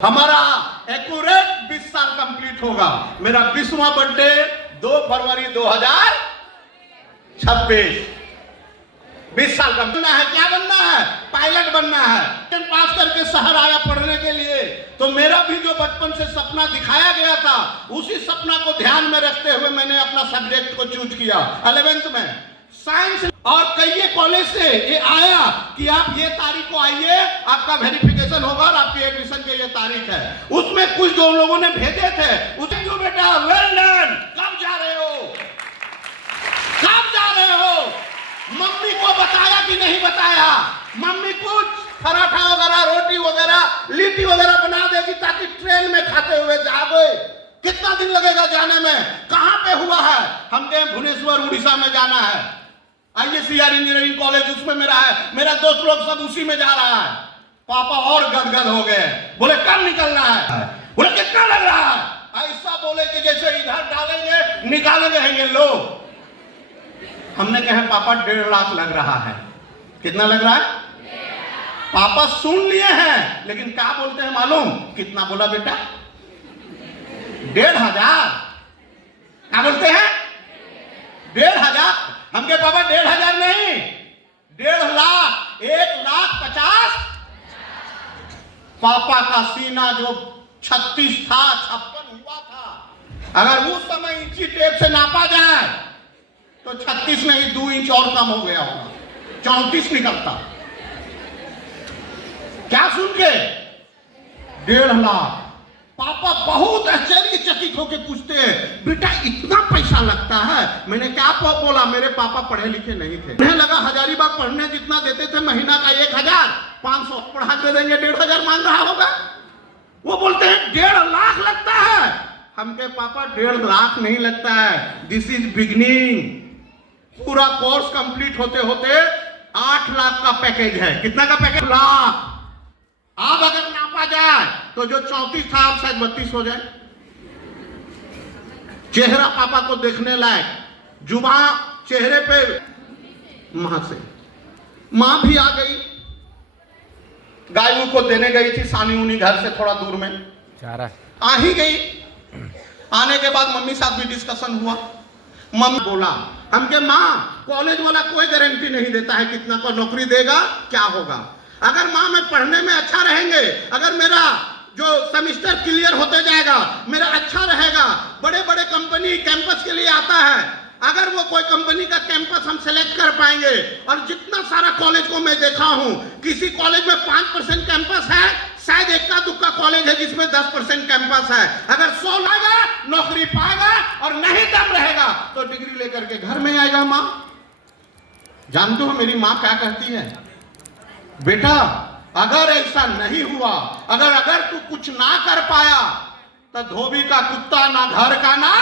हमारा एक्यूरेट 20 साल कंप्लीट होगा। मेरा 20वां बर्थडे 2 फरवरी 2026। 20 साल का बनना है। क्या बनना है? पायलट बनना है। पास करके शहर आया पढ़ने के लिए, तो मेरा भी जो बचपन से सपना दिखाया गया था, उसी सपना को ध्यान में रखते हुए मैंने अपना सब्जेक्ट को चूज किया 11th में साइंस। और कई कॉलेज से ये आया कि आप ये तारीख को आइए, आपका वेरिफिकेशन होगा और आपकी एडमिशन की ये तारीख है। उसमें कुछ जो लोगों ने भेजे थे, उसे क्यों बेटा वेल डन, कब जा रहे हो, कब जा रहे हो? मम्मी को बताया कि नहीं बताया? मम्मी कुछ पराठा वगैरह, रोटी वगैरह, लिट्टी वगैरह बना देगी ताकि ट्रेन में खाते हुए जाओगे। कितना दिन लगेगा जाने में? कहां पे हुआ है? हमके भुवनेश्वर उड़ीसा में जाना है। ISCR इंजीनियरिंग कॉलेज उसमें मेरा है। मेरा दोस्त लोग सब उसी में जा रहा है। पापा और गदगद हो गए, बोले कब निकलना है? बोले कितना लग रहा है? ऐसा बोले कि जैसे इधर डालेंगे निकालेंगे हैंगे लोग। हमने कहा पापा 1.5 लाख लग रहा है। कितना लग रहा है? पापा सुन लिए हैं, लेकिन क्या बोलते हैं मालूम? कितना बोला बेटा? 1,500। क्या बोलते हैं? 1,500। हमके पापा 1,500 नहीं, 1.5 लाख, 1,50,000। पापा का सीना जो 36 था, 56 हुआ था। अगर उस समय इंची टेप से नापा जाए तो 36 नहीं 2 इंच और कम हो गया होगा, 34 निकलता। क्या सुन के? 1.5 लाख। पापा बहुत आश्चर्यचकित होकर पूछते हैं, बेटा इतना पैसा लगता है? मैंने क्या बोला? मेरे पापा पढ़े लिखे नहीं थे। उन्हें लगा हजारीबाग पढ़ने जितना देते थे महीना का 1,500 पढ़ा के देंगे, 1,500 मांग रहा होगा। वो बोलते हैं 1.5 लाख लगता है। हमके पापा 1.5 लाख नहीं लगता है, दिस इज बिगिनिंग। पूरा कोर्स कंप्लीट होते होते 8 लाख का पैकेज है। कितना का पैकेज? लाख। अब अगर नापा जाए तो जो 34 था अब शायद 32 हो जाए। चेहरा पापा को देखने लायक, जुबान चेहरे पे मां से। मां भी आ गई, गायों को देने गई थी सानी उनी घर से थोड़ा दूर में, आ ही गई। आने के बाद मम्मी साथ भी डिस्कशन हुआ। मम्मी बोला हमके मां कॉलेज वाला कोई गारंटी नहीं देता है कितना को नौकरी देगा, क्या होगा। अगर मां में पढ़ने में अच्छा रहेंगे, अगर मेरा जो सेमेस्टर क्लियर होते जाएगा, मेरा अच्छा रहेगा, बड़े बड़े कंपनी कैंपस के लिए आता है, अगर वो कोई कंपनी का कैंपस हम सेलेक्ट कर पाएंगे। और जितना सारा कॉलेज को मैं देखा हूं, किसी कॉलेज में 5% कैंपस है, शायद इक्का दुक्का कॉलेज है जिसमें 10% कैंपस है। अगर 100 लाएगा नौकरी पाएगा, और नहीं दम रहेगा तो डिग्री लेकर के घर में आएगा। माँ जानते हो मेरी माँ क्या कहती है? बेटा अगर ऐसा नहीं हुआ, अगर तू कुछ ना कर पाया, तो धोबी का कुत्ता ना घर का ना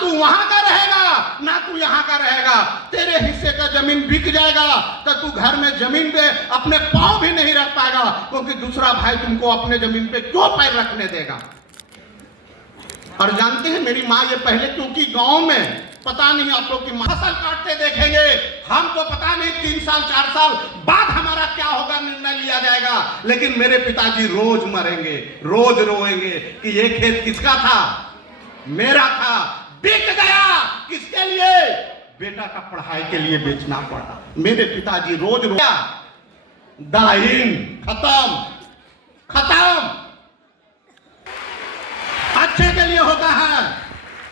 तू वहां का रहेगा, ना तू यहां का रहेगा। तेरे हिस्से का जमीन बिक जाएगा तो तू घर में जमीन पे अपने पांव भी नहीं रख पाएगा, क्योंकि दूसरा भाई तुमको अपने जमीन पे क्यों पैर रखने देगा। और जानते हैं मेरी माँ ये पहले, क्योंकि गांव में पता नहीं आप लोग की फसल काटते देखेंगे, हम तो पता नहीं 3 साल 4 साल बाद हमारा क्या होगा निर्णय लिया जाएगा, लेकिन मेरे पिताजी रोज मरेंगे, रोज रोएंगे कि ये खेत किसका था? मेरा था, बिक गया। किसके लिए? बेटा का पढ़ाई के लिए बेचना पड़ा। मेरे पिताजी रोज रोया। दाहिन खत्म खत्म। अच्छे के लिए होता है,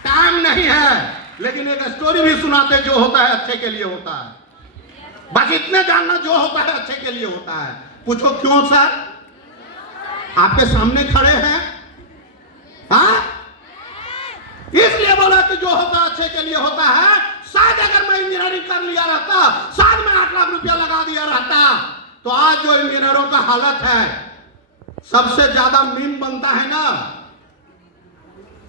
काम नहीं है। लेकिन एक स्टोरी भी सुनाते, जो होता है अच्छे के लिए होता है। बस इतने जानना, जो होता है अच्छे के लिए होता है। पूछो क्यों सर? आपके सामने खड़े हैं। हाँ, इसलिए बोला कि जो होता अच्छे के लिए होता है। शायद अगर मैं इंजीनियरिंग कर लिया रहता, शायद मैं 8 लाख रुपया लगा दिया रहता, तो आज जो इंजीनियरों का हालत है, सबसे ज्यादा मीम बनता है ना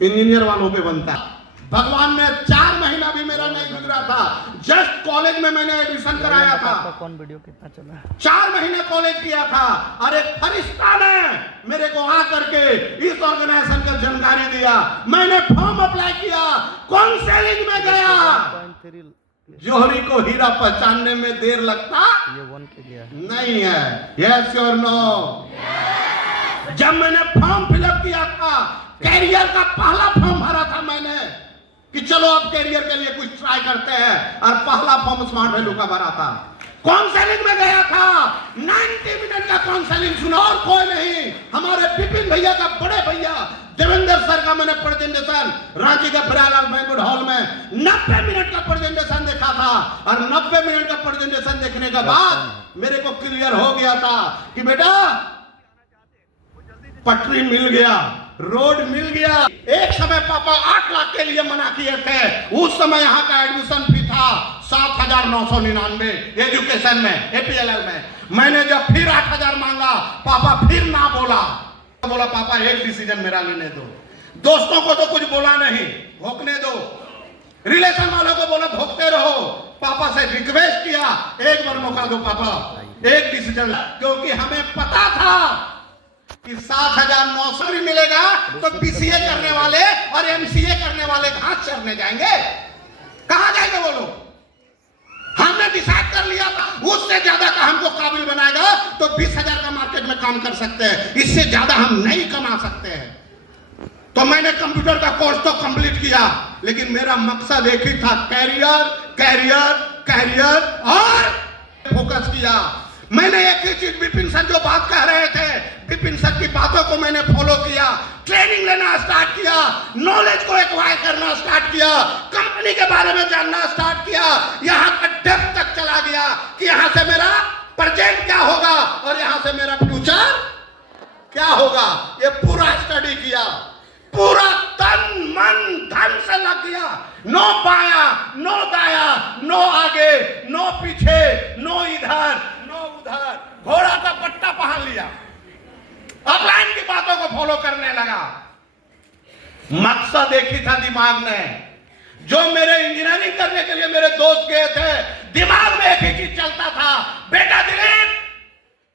इंजीनियर वालों पे बनता है। भगवान ने 4 महीना भी मेरा नहीं गुजरा था, जस्ट कॉलेज में मैंने एडमिशन कराया था। कौन वीडियो कितना चला? 4 महीने कॉलेज किया था, और एक फरिश्ता ने मेरे को आकर के इस ऑर्गेनाइजेशन का जानकारी दिया। मैंने फॉर्म अप्लाई किया, काउंसलिंग में गया। जोहरी को हीरा पहचानने में देर लगता ये 1 के लिए नहीं है। यस और नो? जब मैंने फॉर्म फिलअप किया था, कैरियर का पहला फॉर्म भरा था मैंने कि चलो अब कैरियर के लिए कुछ ट्राई करते हैं, और पहला फॉर्म स्मार्ट वैल्यू का भरा था। काउंसलिंग में गया था, 90 मिनट का काउंसलिंग सुना, और कोई नहीं, हमारे विपिन भैया का बड़े भैया देवेंद्र सर का मैंने प्रेजेंटेशन रांची के प्रियालाल बैंक्वेट हॉल में 90 मिनट का प्रेजेंटेशन देखा था, और 90 मिनट का प्रेजेंटेशन देखने के बाद मेरे को क्लियर हो गया था कि बेटा पटरी मिल गया, रोड मिल गया। एक समय पापा 8 लाख के लिए मना किए थे, उस समय यहाँ का एडमिशन फी था 7,999 एजुकेशन में, एपीएलएल में। मैंने जब फिर 8,000 मांगा, पापा फिर ना बोला पापा एक डिसीजन मेरा लेने दो। दोस्तों को तो कुछ बोला नहीं, भोंकने दो, रिलेशन वालों को बोला भोंकते रहो। पापा से रिक्वेस्ट किया, एक बार मौका दो पापा, एक डिसीजन, क्योंकि हमें पता था कि 7,900 भी मिलेगा तो बीसीए करने वाले और एमसीए करने वाले घास चरने जाएंगे, कहां जाएंगे वो लोग। हमने डिसाइड कर लिया था उससे ज्यादा का हमको काबिल बनाएगा तो 20,000 का मार्केट में काम कर सकते हैं, इससे ज्यादा हम नहीं कमा सकते हैं। तो मैंने कंप्यूटर का कोर्स तो कंप्लीट किया, लेकिन मेरा मकसद एक ही था, कैरियर कैरियर कैरियर, और फोकस किया। मैंने एक ही चीज, विपिन सर जो बात कह रहे थे, विपिन सर की बातों को मैंने फॉलो किया, ट्रेनिंग लेना स्टार्ट किया, नॉलेज को एक्वायर करना स्टार्ट किया, कंपनी के बारे में जानना स्टार्ट किया, यहाँ का डेप्थ तक चला गया कि यहाँ से मेरा प्रेजेंट क्या होगा और यहाँ से मेरा फ्यूचर क्या होगा। ये पूरा स्टडी किया, पूरा तन मन धन से लग गया। नो बाया नो दाया, नो आगे नो पीछे, नो इधर नो उधर, घोड़ा का पट्टा पहन लिया, अपलाइन की बातों को फॉलो करने लगा। मकसद एक ही था दिमाग में, जो मेरे इंजीनियरिंग करने के लिए मेरे दोस्त गए थे, दिमाग में एक ही चीज चलता था, बेटा दिलीप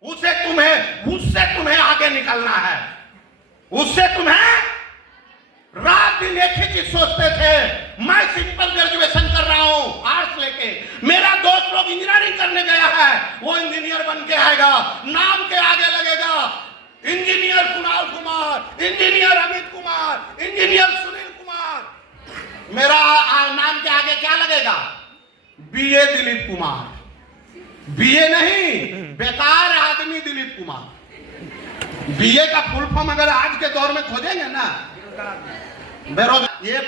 उससे तुम्हें आगे निकलना है, उससे तुम्हें रात दिन एक ही चीज सोचते थे। मैं सिंपल ग्रेजुएशन कर रहा हूं आर्ट्स लेके, मेरा दोस्त लोग इंजीनियरिंग करने गया है, वो इंजीनियर बन के आएगा, नाम के आगे लगेगा engineer Kunal Kumar, engineer Amit Kumar, engineer Sunil Kumar. मेरा नाम के आगे क्या लगेगा? बीए दिलीप कुमार। बीए नहीं, बेकार आदमी दिलीप कुमार। बीए का फुल फॉर्म अगर आज के दौर में खोजेंगे ना, बेरोजगार, ये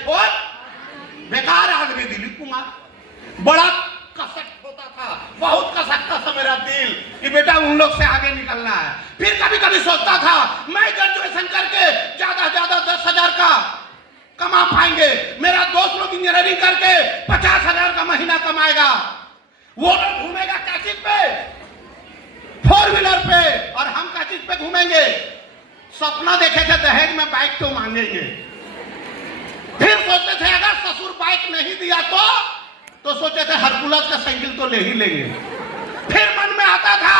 बेकार आदमी दिलीप कुमार। बड़ा कसक होता था, बहुत कसकता था मेरा दिल कि बेटा उन लोग से आगे निकलना है। फिर कभी कभी सोचता था मैं ग्रेजुएशन करके ज्यादा 10,000 का कमा पाएंगे, मेरा दोस्त लोग इंजीनियरिंग करके 50,000 का महीना कमाएगा, वो लोग घूमेगा क्या चीज पे, 4 व्हीलर पे, और हम क्या चीज पे घूमेंगे। सपना देखे थे दहेज में बाइक तो मांगेंगे, फिर सोचते थे अगर ससुर बाइक नहीं दिया तो सोचे थे हरकुलस का साइकिल तो ले ही लेंगे। फिर मन में आता था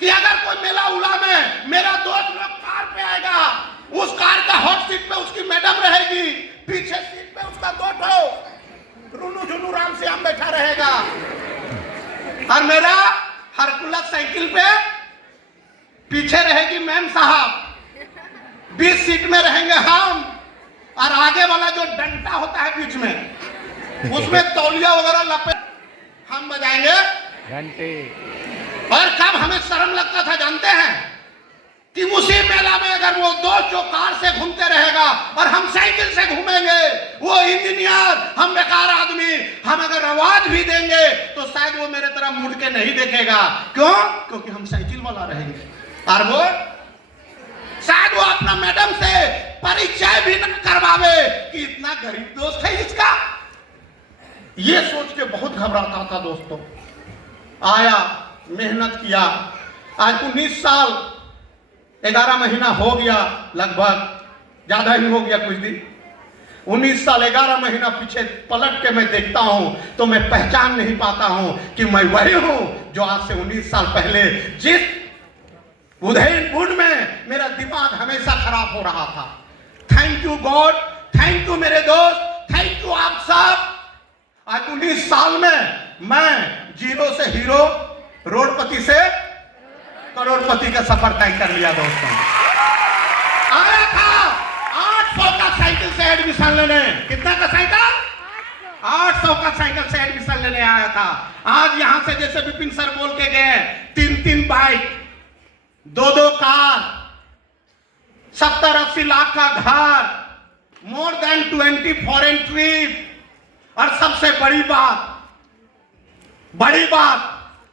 कि अगर कोई मेला उला में मेरा दोस्त लोग कार पे आएगा, उस कार का हॉट सीट पे उसकी मैडम रहेगी, पीछे सीट पे उसका दो रुनु झुनु राम श्याम बैठा रहेगा, और मेरा हरकुलस साइकिल पे पीछे रहेगी मैम साहब, 20 सीट में रहेंगे हम, और आगे वाला जो डंडा होता है बीच में उसमें तौलिया वगैरह लपेट हम बजाएंगे घंटे। और कब हमें शर्म लगता था जानते हैं कि उसी मेला में अगर वो दोस्त जो कार से घूमते रहेगा और हम साइकिल से घूमेंगे, वो इंजीनियर, हम बेकार आदमी, हम अगर आवाज भी देंगे तो शायद वो मेरे तरह मुड़ के नहीं देखेगा। क्यों? क्योंकि हम साइकिल वाला रहेंगे, और वो शायद वो अपना मैडम से परिचय भी न करवावे कि इतना गरीब दोस्त है इसका। ये सोच के बहुत घबराता था दोस्तों। आया, मेहनत किया, आज 19 साल 11 महीना हो गया, लगभग ज्यादा ही हो गया कुछ दिन। 19 साल 11 महीना पीछे पलट के मैं देखता हूं तो मैं पहचान नहीं पाता हूं कि मैं वही हूं जो आज से 19 साल पहले जिस उदयपुर में मेरा दिमाग हमेशा खराब हो रहा था। Thank you God, thank you मेरे दोस्त, थैंक यू आप सब। आज 19 साल में मैं जीरो से हीरो, रोडपति से करोड़पति का सफर तय कर लिया दोस्तों। आया था 800 का साइकिल से एडमिशन लेने। कितना का साइकिल? 800 का साइकिल से एडमिशन लेने आया था। आज यहां से जैसे विपिन सर बोल के गए, 3-3 बाइक, 2-2 कार, 70-80 लाख का घर, मोर देन 20 फॉरेन ट्रिप। और सबसे बड़ी बात,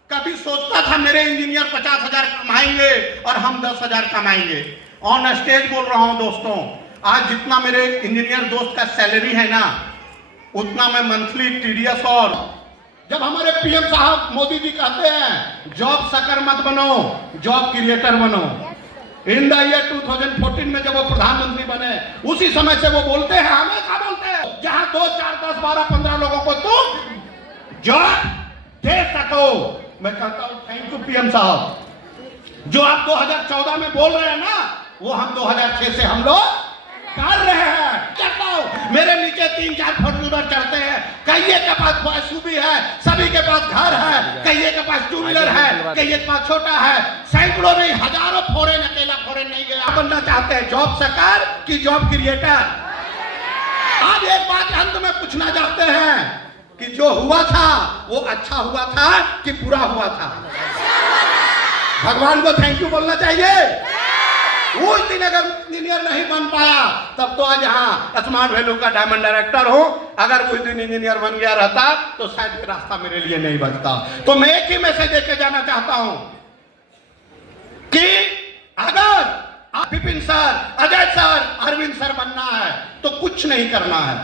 कभी सोचता था मेरे इंजीनियर 50,000 कमाएंगे और हम 10,000 कमाएंगे। ऑन स्टेज बोल रहा हूं दोस्तों, आज जितना मेरे इंजीनियर दोस्त का सैलरी है ना, उतना मैं मंथली TDS। और जब हमारे PM साहब मोदी जी कहते हैं जॉब सकर मत बनो, जॉब क्रिएटर बनो। इन द ईयर 2014 में जब वो प्रधानमंत्री बने, उसी समय से वो बोलते हैं, हमेशा बोलते हैं, जहां 2, 4, 10, 12, 15 लोगों को तुम जॉब दे सको। मैं कहता हूं थैंक यू PM साहब। जो आप 2014 में बोल रहे हैं ना, वो हम 2006 से हम लोग कर रहे हैं। कहता हूं मेरे नीचे 3-4 फॉर्च्यूनर चढ़ते हैं, कईये के पास SUV है, सभी के पास घर है, कईये के पास 2 व्हीलर है, कईये के पास छोटा है, सैकड़ों नहीं हजारों फॉरेन, अकेला फॉरेन नहीं गया। बनना चाहते हैं जॉब सकर कि जॉब क्रिएटर? आज एक बात अंत में पूछना चाहते हैं कि जो हुआ था वो अच्छा हुआ था कि बुरा हुआ था? भगवान को थैंक यू बोलना चाहिए। उस दिन अगर इंजीनियर नहीं बन पाया, तब तो आज यहाँ स्मार्ट वैल्यू का डायमंड डायरेक्टर हूं। अगर उस दिन इंजीनियर बन गया रहता तो शायद ये रास्ता मेरे लिए नहीं बनता। तो मैं एक ही मैसेज देके जाना चाहता हूं कि अगर आप Vipin sir, Ajay sir, Arvind sir बनना है तो कुछ नहीं करना है,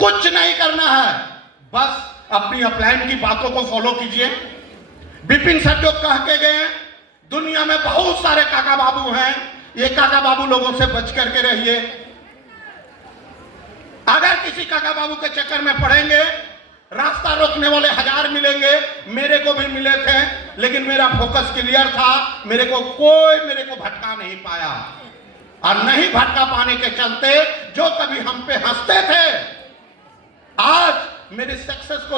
कुछ नहीं करना है। बस अपनी अपलाइन की बातों को फॉलो कीजिए। विपिन सर जो कह के गए, दुनिया में बहुत सारे काका बाबू हैं, ये काका बाबू लोगों से बच करके रहिए। अगर किसी काका बाबू के चक्कर में पड़ेंगे, रास्ता रोकने वाले 1000 मिलेंगे, मेरे को भी मिले थे, लेकिन मेरा फोकस क्लियर था। मेरे को भटका नहीं पाया, और नहीं भटका पाने के चलते जो कभी हम पे हंसते थे, आज मेरी सक्सेस को